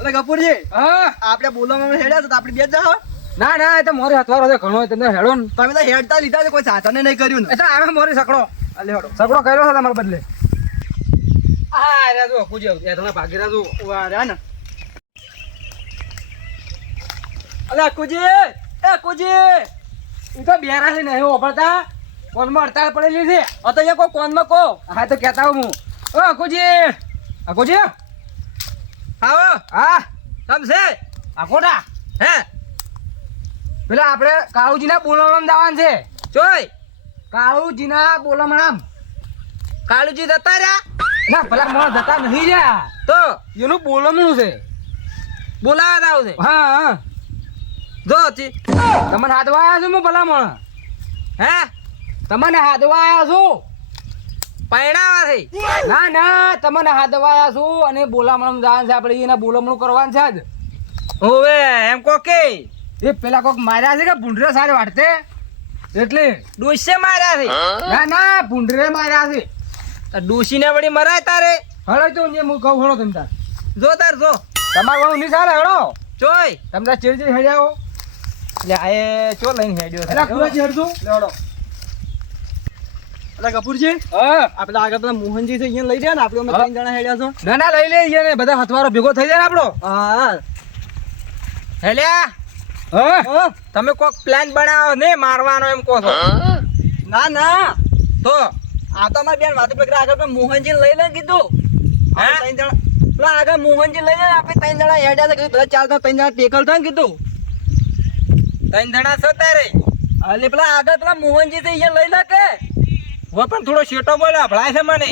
એટલે કપૂરજી હા? આપણે બોલવામાં હેડ્યા તો આપણે બે જ જાઓ ના ના એ તો મોરે હથવારો છે ઘણો તમને હેડો ને. તમે તો હેડતા લીધા છે કોઈ સાધને નહીં કર્યું એ ને તો આવે મોરે સકડો. અલે હેડો. સકડો કર્યો છે તમારા બદલે. આ રે જો કુજે એ થોડા ભાગી રાજુ જો રે ને. અલે કુજી એ કુજી ઈ તો બેરા છે નહીં ઓપડતા કોનમાં હડતાળ પડેલી છે. અત્યારે તો અહીંયા કોઈ કોનમાં કહો? હા તો કહેતા હું હું. ઓ કુજી આ કુજી આવો હા તમ છે? આ કોટા હે. પેલા આપણે કાળુજીના બોલામણામ દાવાન છે. જોઈ કાળુજીના બોલામણામ કાળુજી જતા રહ્યા? ના પેલા મોણ જતા નહીં રહ્યા. તો? એનું બોલામણું છે. બોલાવા દાવ છે? હા હા. જો તમને હાથવા આવ્યા છું હું ભલામણ? હે? તમને હાથવા આવ્યા છું? પૈણાવા છે. ના ના તમને હાથવા આવ્યા છું અને બોલામણ જવાનું છે આપણે એના બોલામણું કરવાનું છે જ. એમ કો કે? એ પેલા કોક માર્યા છે કે ભૂંડરે સારે વાટતે એટલે? ડોસે માર્યા છે. ના ના ભૂંડરે માર્યા છે. ડોસીને વળી મરાય તારે? હળો તો હું કહું હળો તમે તાર. જો તાર જો. તમારે વાળું નહીં ચાલે હળો. જોઈ તમે તાર ચીડ ચીડ હેડ્યા એટલે આ એ ચો લઈને હેડ્યો એટલે કુરાજી હડશું લેવડો એટલે કપૂરજી આગળ પેલા મોહનજી છે અહીંયા લઈ જાય ને આપડે અમે ત્રણ જણા હેડ્યા છો. ના ના લઈ લઈએ ને બધા હથવારો ભેગો થઈ જાય ને હા. હેલ્યા? તમે કોક પ્લાન બનાવો ને મારવાનો એમ કહો છો. ના ના. તો? આ તો અમારી બેન વાતો પકડા આગળ મોહનજી લઈ લે કીધું. ત્રણ જણા પેલા આગળ મોહનજી લઈ જાય આપણે ત્રણ જણા હેડ્યા છે બધા ચાર ત્રણ જણા ટેકલ થાય કીધું. ત્રણ જણા છો તારે? એટલે પેલા આગળ પેલા મોહનજી છે અહીંયા લઈ લે કે? હવે પણ થોડો શેટો બોલ્યો ભળાય છે મને.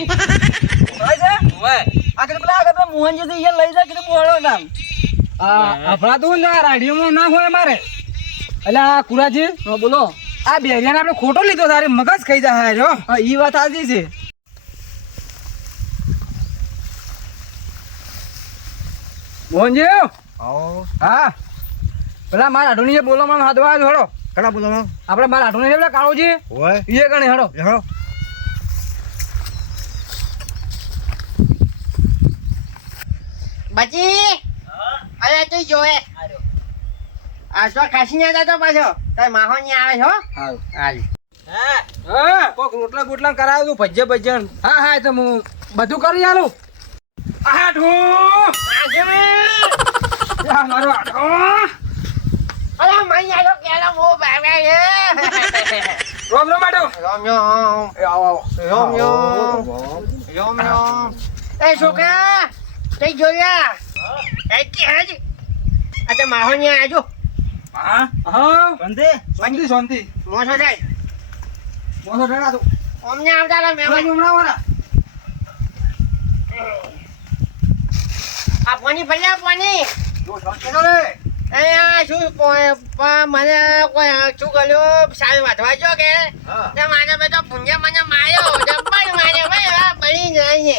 ભળાય છે? આ આગળ પેલા આગળ મોહનજી છે લઈ જા કીધું બોલો નામ. આ આપણા તો ના રાડિયોમાં ના હોય મારે એટલે આ કુરાજી. હા બોલો. આ બેરિયાને આપણે ખોટો લીધો તારે મગજ ખાઈ જાય હાર્યો હા. ઈ વાત સાચી છે. મોહનજી. આવો. હા. પેલા મારા આઢુની બોલો મને હાથવા હળો કડા બોલો આપણે મારા આઢુની પેલા કાળુજી. હોય. એ ગણે હડો. હેડો. બચી? અરે તું જોએ આ તો ખાસી ના જતો પાછો? તાર માહો ની આવે છો હાલ. હા. હા. કોક રોટલા બોટલા કરાવ્યું તું ભજ્જે ભજ્જે હા હા તો હું બધું કરી આલું. આઢું આ મારો અરે મઈ આયો કેલા મો બાબા એ રોમ રોમ રોમ રોમ. આવો આવો. રોમ રોમ. રોમ રોમ. એ છોકરા. તે જોયા? એ કે હાજ આ તો માહો ને આજો હા? હા. બંધે શાંતિ શાંતિ. મોસો જાય. મોસો ડરા તો. અમને આવતા લા મેં ઉમણા વાળા આ પાણી ભર્યા પાણી. જો શાંતિ. રે શું મને કોઈ શું કર્યું? સારું વાંધવા જો કે. મને બધો પુંજે મને માર્યો. જબ્બર માર્યો. ભાઈ આ બળી જાય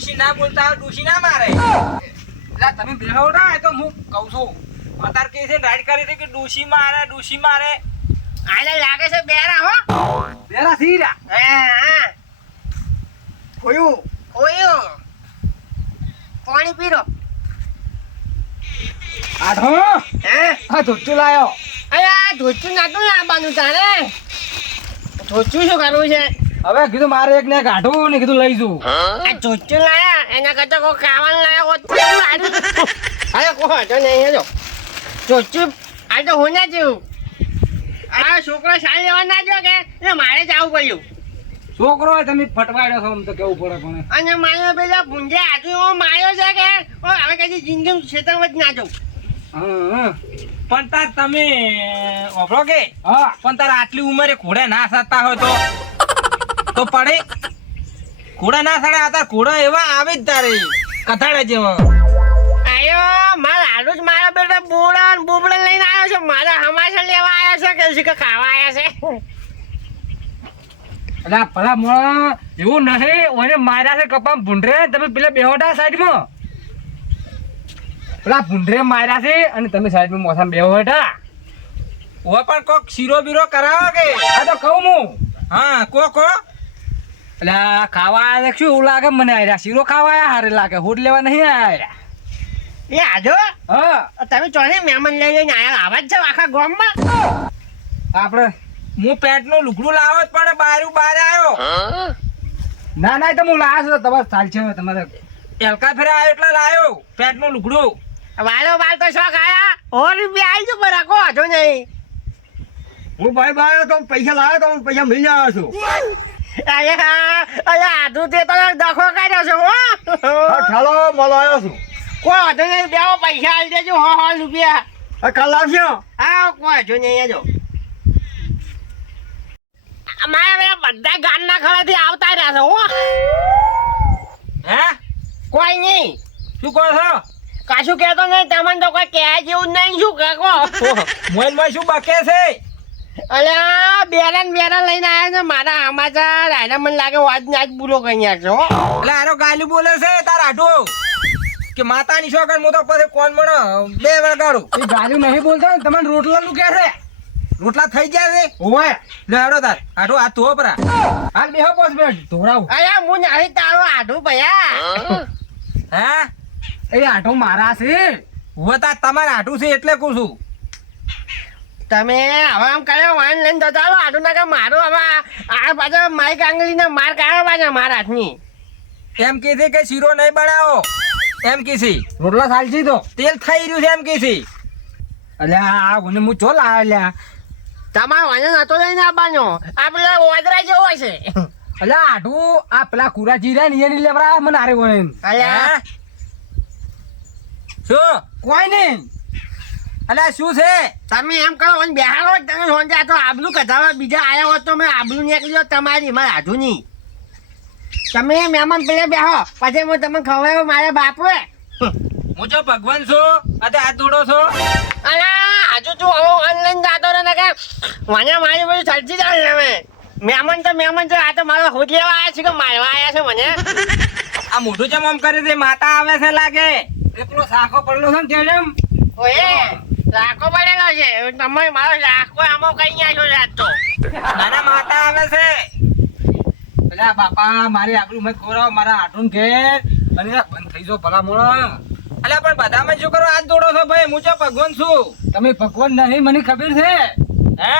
ડૂસી ના બોલતા હોય, ડૂસી ના મારે. એટલે તમે બેહો ના એ તો હું કહું છું. અતાર કે છે રાઈડ કરી છે કે ડુસી મારે ડુસી મારે. આને લાગે છે બેરા હો. બેરા સી રહ્યા. હા હા. ખોયું. ઓયો પાણી પીરો. આઢો હે. આ ધોચું લાયો. અરે આ ધોચું નાતું લાવવાનું તારે. ધોચું શું કરવું છે? હવે કીધું મારે એક ને કાઢવું ને કીધું લઈ જવું આ ધોચું લાયા એના કરતા કોઈ ખાવાનું લાયા હોત. અરે કોઈ હતો નહીં હેજો ધોચું આ તો હોના જેવું. આ છોકરો સાલ લેવા ના જો કે? એટલે મારે જ આવું પડ્યું. છોકરો હોય તમે ફટવાડ્યો છો આમ તો કેવું પડે પણ અને માયો પેલા ભૂંજે આજુ માર્યો છે કે હવે કદી જિંદગી ખેતરમાં જ ના જાઉં. હા, હા. પણ તાર તમે ઓભળો કે? હા. પણ તાર આટલી ઉંમરે ઘોડે ના સાતા હોય તો? તો પડે. ઘોડા ના સાડે આતા ઘોડા એવા આવે જ તારે. કથાડા જેવા. આયો મારા આલુ જ મારા બેટા બોડા ને બોબડા લઈને આવ્યો છે. મારા હમાસા લેવા આવ્યો છે કે શું કે ખાવા આવ્યા છે? અલા ભલા મોણા એવું નહીં ઓને માર્યા છે કપા ભૂંડરે. તમે પેલા બેહોટા સાઈડમાં. પેલા ભૂંડરે માર્યા છે અને તમે સાઈડમાં મોસામાં બેહોટા ઓ પણ કોક શીરો બીરો કરાવો કે? આ તો કહું હું. હા કો કો એટલે ખાવા શું એવું લાગે? મને આયરા શીરો ખાવા આયા હારે લાગે. હોટ લેવા નહીં આવ્યા એ આજો. હા. તમે ચોને મહેમાન લઈ લઈને આયા? આવા જ છે આખા ગામમાં? આપણે હું પેટનું લુગડું લાવો જ પણ બારું બહાર આવ્યો ના ના તો હું લાવ્યો છું. તમારે ચાલશે હવે તમારે એલકા ફેરા આવ્યો એટલે લાવ્યો પેટનું લુગડું. વાલો વાલ તો શોખ આયા. ઓર બી આવી જો બરા કો આજો નહીં. હું ભાઈ ભાઈ તો પૈસા લાવ્યો તો પૈસા મળી આવ્યો છું. આધુ તે તો દખો કાઢ્યો છે હો. ઠાલો મળો આવ્યો છું. કોઈ હતો નહીં બે પૈસા આવી દેજો હો હો રૂપિયા. કાલ આવશો હા કોઈ હતો નહીં જો મારા બધા ગામના ખળેથી આવતા રહ્યા છે હો. હે? કોઈ નહીં. શું કહો છો? કશું કહેતો નહીં તમને તો કોઈ કહેવા જેવું નહીં શું કહે? કો મોઈનમાં શું બકે છે? અલ્યા બેરન બેરન લઈને આવ્યા છે? મારા આમાચાર આને મને લાગે આજ ને આજ બોલો કઈ હો એટલે આરો ગાલી બોલે છે તાર આટો કે માતાની શોખન હું તો પછી કોણ મને બે વગાડું. એ ગાજુ નહીં બોલતો ને તમને રોટલા નું કે છે? રોટલા થઈ ગયા છે? ઓય લે આડો તાર. આટો આ તો પરા. હાલ બેહો પોસ બેઠ ધોરાવ. અલ્યા હું નહીં તારો આડો ભયા. હે? એ આટો મારા છે. હું તાર તમારે આટું છે એટલે કહું છું. તમે હવે આમ કર્યો વાન લઈને જતા રહો. આટલું ના કે મારો હવે આ- પાછા માઈક આંગળીને માર કાઢો પાછા મારા હાથની. એમ કીધી કે શીરો નહીં બનાવો. એમ કીધી. રોટલા ચાલશે તો તેલ થઈ રહ્યું છે એમ કીધી. એટલે આ મને હું ચો લાવે લ્યા તમારે વાંધો નતો લઈને આવવાનો આ પેલા ઓદરા જેવો છે. એટલે આટું આ પેલા કુરા જીરા ને એની લેવરા મને હારે કોઈ અલ્યા. હે? શું? કોઈ નહીં. અલ્યા શું છે? તમે એમ કરો અને બેહારો તમે સોંજા તો આબલું કઢાવા બીજા આવ્યા હોત તો મેં આબલું નીકળ્યો તમારી મારે આધું નહીં તમે મહેમાન પેલે બેહો. પછી હું તમને ખવડાવ્યો મારા બાપુએ. હું જો ભગવાન છું અને આ તોડો છો. અરે આજુ તું હવે ઓનલાઈન જાતો રહે ને કે મને મારી બધું સલચી જાય હવે. મહેમાન તો મહેમાન તો આ તો મારો હોદ લેવા આવ્યા છે કે મારવા આવ્યા છે મને? આ મોઢું જેમ આમ કરે છે માતા આવે છે લાગે. એ પેલો સાખો પડલો છે ને ત્યાં જેમ ઓએ રાખો પડેલો છે. તમે મારો રાખો આમો કઈ નાખ્યો છો આજ તો. નાના માતા આવે છે. પેલા બાપા મારી આગળ મત ખોરાવ મારા આટું ઘેર. અને બંધ થઈ જો ભલા મોડા અલ્યા પણ બધામાં શું કરો? હાથ દોડો છો ભાઈ હું જો ભગવાન છું. તમે ભગવાન નહીં મને ખબર છે. હે?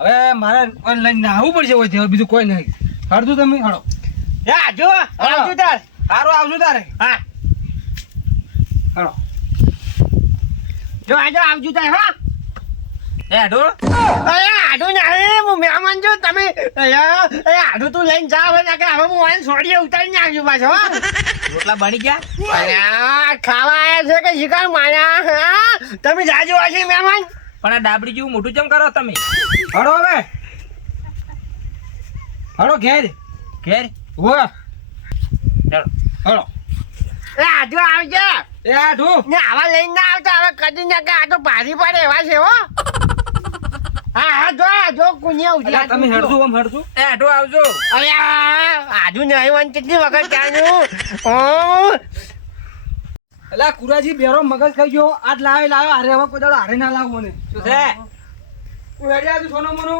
હવે મારે ઓનલાઈન નાહવું પડશે હોય તેવું બીજું કોઈ નહીં. હળતું તમે હાડો. હા જો આવજો તાર. સારું આવજો તારે. હા. જો આજો આવજો તાર હા. હે હેડો અરે આડું નહીં હું મહેમાન છું તમે અરે અરે આડું તું લઈને જાવ ને કે હવે હું વાન છોડીએ ઉતારીને આવજો પાછો હો. રોટલા બની ગયા? ખાવા આયા છે કે શિકાર માર્યા તમે જાજો હશે મહેમાન. પણ આ ડાબડી જેવું મોટું કેમ કરો તમે? હળો હવે. હળો ઘેર. ઘેર. હો હેડો હળો એ આજો આવજો. એ આઠું. ને આવા લઈને ના આવતા હવે કદી ના કે આ તો ભારી પડે એવા છે હો. હા હા જો જો કુનિયા અલ્યા તમે હળતું આમ એ આવજો. અલ્યા આજુ નહીં વન કેટલી વખત ત્યાંનું ઓ. અલ્યા કુરાજી બેરો મગજ ખાઈ ગયો. આજ લાવે લાવે હારે હવે કોઈ દાડો હારે ના લાવો ને શું છે? તું સોનો મોનો.